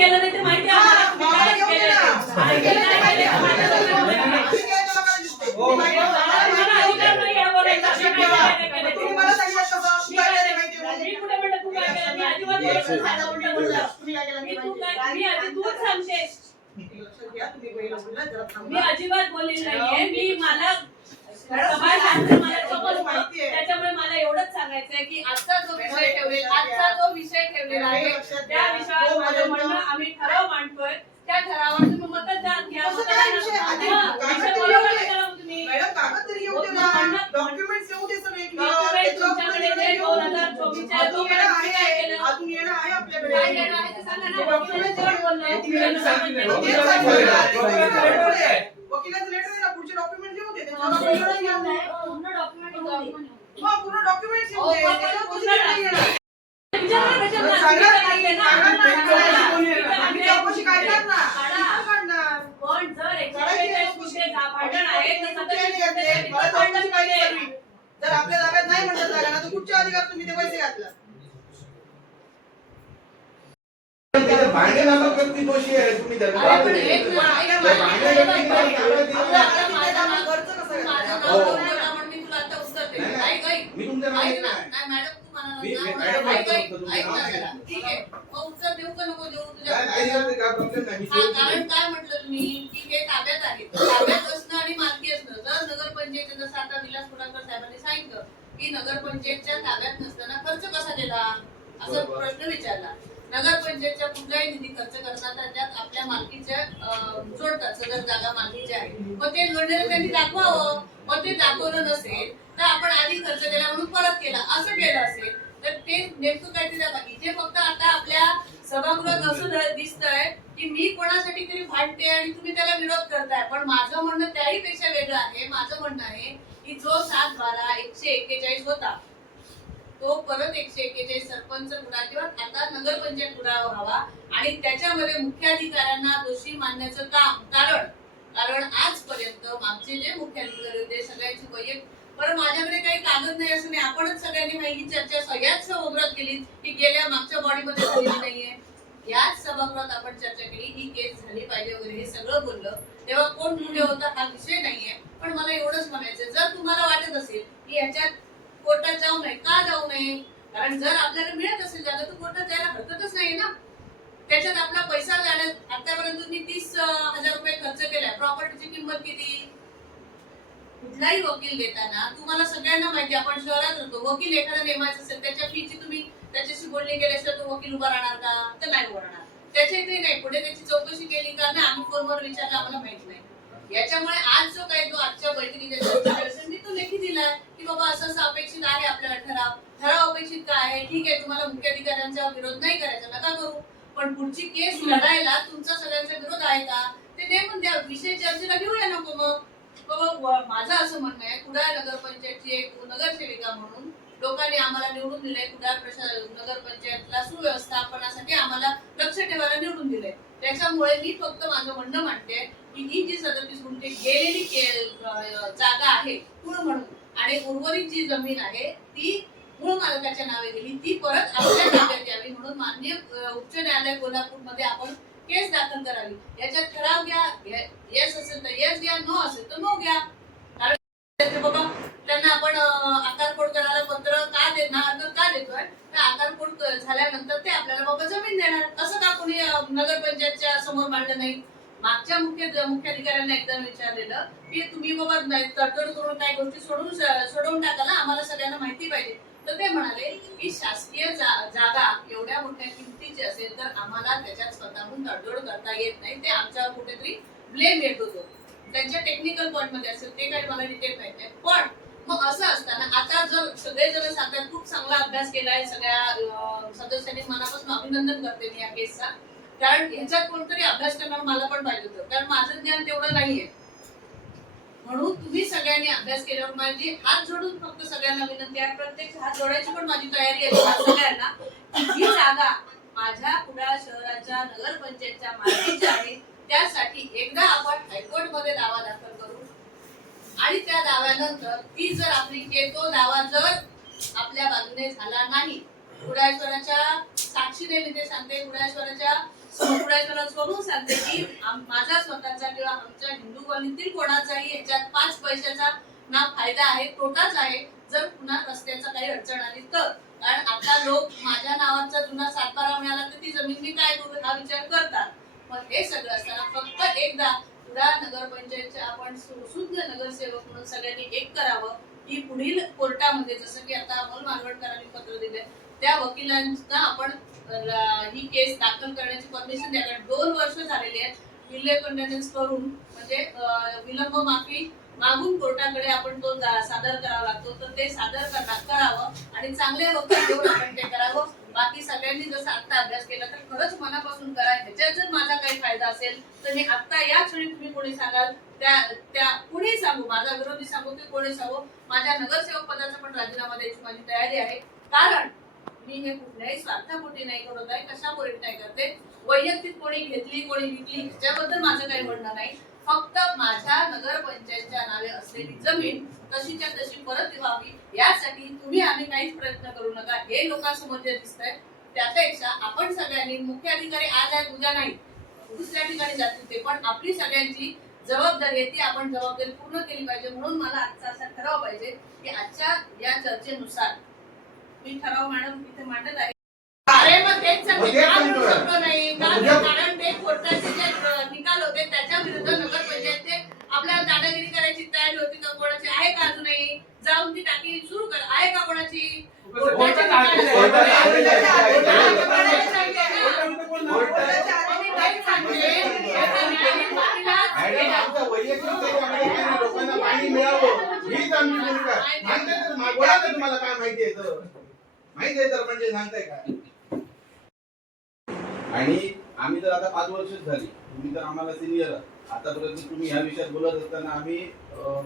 केलं नाही तर माहिती मी अजिबात बोलली नाहीये. मी मला त्याच्यामुळे मला एवढंच सांगायचंय की आजचा जो विषय ठेवलेला आहे त्या विषयावर माझं म्हणणं आम्ही ठराव मांडतोय. त्या ठरावावर तुम्ही मतदान घ्या. वकिलाचं लेटर आहे ना, पुढचे डॉक्युमेंट घेऊन दे. पूर्ण डॉक्युमेंट घेऊन दे. जर आपल्या जागेत नाही म्हणतात जागा ना, तर कुठच्या अधिकार तुम्ही ते पैसे घातला? भांडे व्यक्ती दोषी आहे. तुम्ही उत्तर देऊ का नको देऊ कारण काय म्हटलं तुम्ही की हे ताब्यात आहे. ताब्यात असणं आणि मालकी असणं. जर नगरपंचायत जसं आता विलास कुडाळकर साहेबांनी सांगितलं की नगरपंचायतच्या ताब्यात नसताना खर्च कसा केला असा प्रश्न विचारला. नगरपंचायतच्या कुठलाही निधी खर्च करताना त्यात आपल्या मालकीच्या जोडतात. सदर जागा मालकीच्या आहे. मग ते जोडलेलं त्यांनी दाखवावं. मग ते दाखवलं नसेल तर आपण आधी खर्च केला म्हणून परत केला असं केलं असेल तर ते नेमकं काहीतरी इथे फक्त आता आपल्या सभागृहात असं दिसतंय की मी कोणासाठी तरी भांडते आणि तुम्ही त्याला विरोध करताय. पण माझं म्हणणं त्याही पेक्षा वेगळं आहे. माझं म्हणणं आहे की जो 7/12/141 होता तो परत 141 सरपंच कुडाळ किंवा आता नगरपंचायत कुडाळ व्हावा आणि त्याच्यामध्ये मुख्याधिकाऱ्यांना दोषी मानण्याचं काम कारण आजपर्यंत मागचे जे मुख्याधिकारी होते सगळ्यांची वैयक्तिक पण माझ्याकडे काही कागद नाही असं नाही. आपणच सगळ्यांनी ही चर्चा सगळ्याच सभागृहात केली की गेल्या मागच्या बॉडीमध्ये झालेली नाहीये. याच सभागृहात आपण चर्चा केली ही केस झाली पाहिजे वगैरे हे सगळं बोललं. तेव्हा कोण मुले होता हा विषय नाहीये. पण मला एवढंच म्हणायचं जर तुम्हाला वाटत असेल की ह्याच्यात कोर्टात जाऊ नये का जाऊ नये कारण जर आपल्याला मिळत असेल जागा तर कोर्टात जायला हरकतच नाही ना. त्याच्यात आपला पैसा जाण्यात आतापर्यंत तुम्ही 30,000 रुपये खर्च केलाय. प्रॉपर्टीची किंमत किती? कुठलाही वकील देताना तुम्हाला सगळ्यांना माहिती आपण शहरात राहतो. वकील एखादा नेमायचा असेल त्याच्या फीची तुम्ही त्याच्याशी बोलणी केल्याशिवाय तो वकील उभा राहणार का? तर नाही उभा राहणार. त्याच्या इथे नाही पुढे त्याची चौकशी केली का नाही आम्ही फोनवर विचारलं आम्हाला माहित नाही. याच्यामुळे आज जो काही तो आजच्या बैठकीच्या मी तो लेखी दिलाय की बाबा असं अपेक्षित आहे आपल्याला ठराव अपेक्षित काय आहे. ठीक आहे तुम्हाला मुख्याधिकाऱ्यांचा विरोध नाही करायचा नका करू पण पुढची केस लढायला तुमचा सगळ्यांचा विरोध आहे का ते नेमून द्या. विषय चर्चेला घेऊया नको मग. माझं असं म्हणणं आहे कुडाळ नगरपंचायतची एक नगरसेविका म्हणून लोकांनी आम्हाला निवडून दिलंय. कुडाळ नगरपंचायतला सुव्यवस्थापनासाठी आम्हाला लक्ष ठेवायला निवडून दिलंय. त्याच्यामुळे मी फक्त माझं म्हणणं मांडते की ही जी 37 गुंठे गेलेली जागा आहे मूळ म्हणून आणि उर्वरित जी जमीन आहे ती मूळ मालकाच्या नावे गेली ती परत आपल्या ताब्यात यावी म्हणून माननीय उच्च न्यायालय कोल्हापूरमध्ये आपण केस दाखल करावी. याच्यात ठराव घ्या. येस असेल तर येस घ्या नो असेल तर नो घ्या. कारण बाबा त्यांना आपण आकार कोड करायला पत्र का देणार तर का देतोय तर आकार कोड झाल्यानंतर ते आपल्याला बाबा जमीन देणार. असं का कोणी नगरपंचायतच्या समोर मांडलं नाही. मागच्या मुख्याधिकाऱ्यांना एकदा विचारलेलं की तुम्ही बाबा तडतड करून काही गोष्टी सोडवून टाकाला आम्हाला सगळ्यांना माहिती पाहिजे तर ते म्हणाले की शासकीय जागा एवढ्या मोठ्या किमतीची असेल तर आम्हाला त्याच्यात स्वतःहून तडजोड करता येत नाही. ते आमच्यावर कुठेतरी ब्लेम येत होतो. त्यांच्या टेक्निकल पॉइंट मध्ये असेल ते काही मला डिटेल माहित नाही. पण मग असं असताना आता जर सगळेजण सांगतात खूप चांगला अभ्यास केलाय सगळ्या सदस्यांनी मनापासून अभिनंदन करते मी या केसचा. कारण ह्याच्यात कोणतरी अभ्यास करणार मला पण पाहिजे होतं कारण माझं ज्ञान तेवढं नाहीये. म्हणून तुम्ही सगळ्यांनी अभ्यास केल्यावर माझी हात जोडून फक्त सगळ्यांना विनंती आहे. प्रत्येक हात जोडायची पण माझी तयारी आहे सगळ्यांना. ही जागा माझ्या कुडाळ शहराच्या नगरपंचायतच्या मालकीची आहे. त्यासाठी एकदा आपण हायकोर्ट मध्ये दावा दाखल करू आणि त्या दाव्यानंतर ती जर आपली तो दावा जर आपल्या बाजूने झाला नाही कुडाळेश्वराच्या साक्षीने मी ते सांगते कुडाळेश्वराच्या स्वरून सांगते की माझा स्वतःचा किंवा आमच्या हिंदू कॉलनीतील कोणाचाही याच्यात 5 पैशाचा ना फायदा आहे तोटाच आहे. जर पुन्हा रस्त्याचा काही अडचण आली तर, कारण आता लोक माझ्या नावाचा जुना सातबारा मिळाला तर ती जमीन मी काय करू हा विचार करतात. मग हे सगळं असताना फक्त एकदा नगरपंचायतच्या आपण शुद्ध नगरसेवक म्हणून सगळ्यांनी एक करावं की पुढील कोर्टामध्ये जसं की आता अमोल मानवडकरांनी पत्र दिले त्या वकिलांना आपण ही केस दाखल करण्याची परमिशन द्या. 2 वर्ष झालेली आहेत विले कंटेनन्स करून म्हणजे विलंब माफी मागून कोर्टाकडे आपण तो सादर करावा लागतो. तर ते सादर करावं आणि चांगले वकील घेऊन आपण ते करावं. बाकी सगळ्यांनी जसं आता अभ्यास केला तर खरंच मनापासून करा. ह्याच्यात जर माझा काही फायदा असेल तर मी आता या क्षणी तुम्ही कोणी सांगाल त्या पुढे सांगू, माझा विरोधी सांगू की कोणी सांगू, माझ्या नगरसेवक पदाचा पण राजीनामा द्यायची माझी तयारी आहे. कारण मी हे कुठल्याही स्वार्थापोटी नाही करत आहे, कशामुळे नाही करते. वैयक्तिक कोणी घेतली कोणी विकली ह्याच्याबद्दल माझं काही म्हणणं नाही. फक्त माझ्या नगरपंचायतच्या नावे असलेली जमीन तशीच्या तशी परत व्हावी यासाठी तुम्ही आम्ही काहीच प्रयत्न करू नका. हे लोकांसमोर जे दिसतंय त्यापेक्षा आपण सगळ्यांनी मुख्य अधिकारी आज आहेत उद्या नाही दुसऱ्या ठिकाणी जातील ते, पण आपली सगळ्यांची जबाबदारी आहे ती आपण जबाबदारी पूर्ण केली पाहिजे. म्हणून मला आजचा असा ठराव पाहिजे की आजच्या या चर्चेनुसार मी ठराव मॅडम इथे मांडत आहे. अरे मग तेच सांगते का म्हणू शकलो नाही कारण ते कोर्टाचे जे निकाल होते त्याच्या विरुद्ध नगरपंचायतने आपल्याला दादागिरी करायची तयारी होती का कोणाची आहे का अजूनही जाऊन ती टाकी सुरू कर आहे का कोणाची लोकांना पाणी मिळावं हीच आमची भूमिका. तुम्हाला काय माहिती आहे तर म्हणजे सांगताय काय. आणि आम्ही तर आता 5 वर्षच झाली, तुम्ही तर आम्हाला सिनियर आहात. आतापर्यंत तुम्ही ह्या विषयात बोलत असताना आम्ही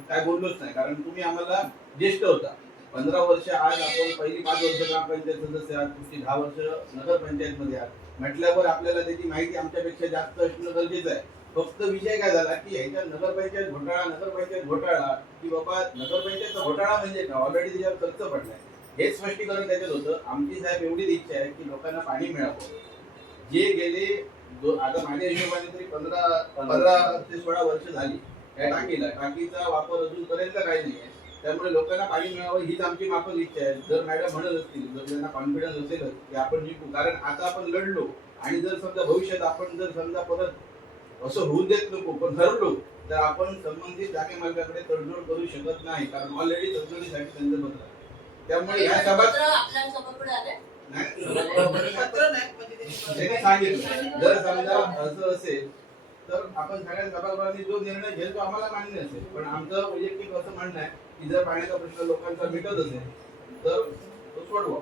काय बोललोच नाही, कारण तुम्ही आम्हाला ज्येष्ठ होता. 15 वर्ष आज आपण पहिली 5 वर्ष ग्रामपंचायत सदस्य आहात, तुमची 10 वर्ष नगरपंचायत मध्ये आहात म्हटल्यावर आपल्याला त्याची माहिती आमच्यापेक्षा जास्त असणं गरजेचं आहे. फक्त विषय काय झाला की ह्याच्या नगरपंचायत घोटाळा की बाबा नगरपंचायतचा घोटाळा म्हणजे काय, ऑलरेडी त्याच्यावर खर्च पडलाय हे स्पष्टीकरण त्याच्यात होतं. आमची साहेब एवढीच इच्छा आहे की लोकांना पाणी मिळावं. जे गेले आता माझ्या हिशोबाने तरी 15 ते 16 वर्ष झाली या टाकीचा वापर अजूनपर्यंत काही नाही आहे. त्यामुळे लोकांना पाणी मिळावं हीच आमची माफक इच्छा आहे. जर मॅडम म्हणत असतील, जर त्यांना कॉन्फिडन्स असेल की आपण जिंकू, कारण आता आपण लढलो आणि जर समजा भविष्यात आपण जर समजा परत असं होऊ देत नको पण ठरलो तर आपण संबंधित जागे मालकाकडे तडजोड करू शकत नाही, कारण ऑलरेडी तडजोडीसाठी त्यांचं पत्र आहे. त्यामुळे या सभात आपल्या समोर आले त्यांनी सांगितलं जर समजा असं असेल तर आपण सगळ्या सभागृहांनी जो निर्णय घेईल तो आम्हाला मान्य असेल. पण आमचं वैयक्तिक असं म्हणणं आहे की जर पाण्याचा प्रश्न लोकांचा मिटत असेल तर तो सोडवा.